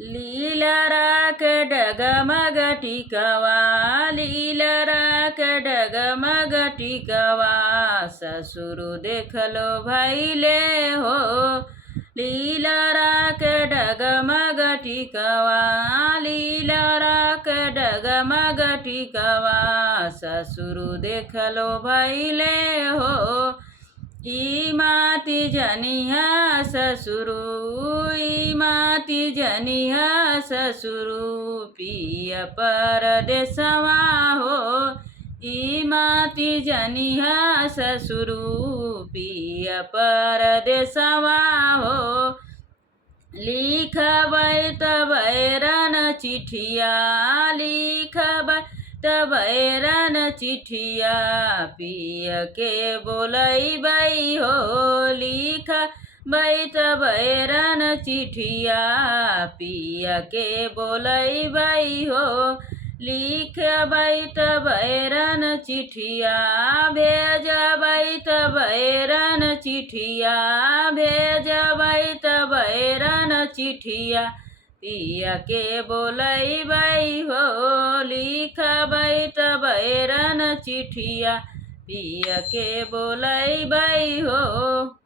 लीलरा के डगमग टिकवा, लीलरा के डगमग टिकवा, ससुर देखलो भैले हो। लीलरा के डगमग टिकवा, लीलरा के डगमग टिकवा, ससुर देखलो भैले हो। ई माती जनिहा ससुरु, ई माती जनिहा ससुरु, पिया परदेसवा हो। ई माती जनिहा ससुरु, पिया परदेसवा हो। लिखबै तबैरन चिठिया, लिखबै तबैरन चिठिया, पिया के बोलैबै हो। लिखबै तबैरन चिठिया, पिया के बोलैबै हो। लिखबै तबैरन चिठिया, भेजबै तबैरन चिठिया, भेजबै तबैरन चिठिया, पिया के बोलैबै हो। लिखबै तबैरन चिठिया, पिया के बोलैबै हो।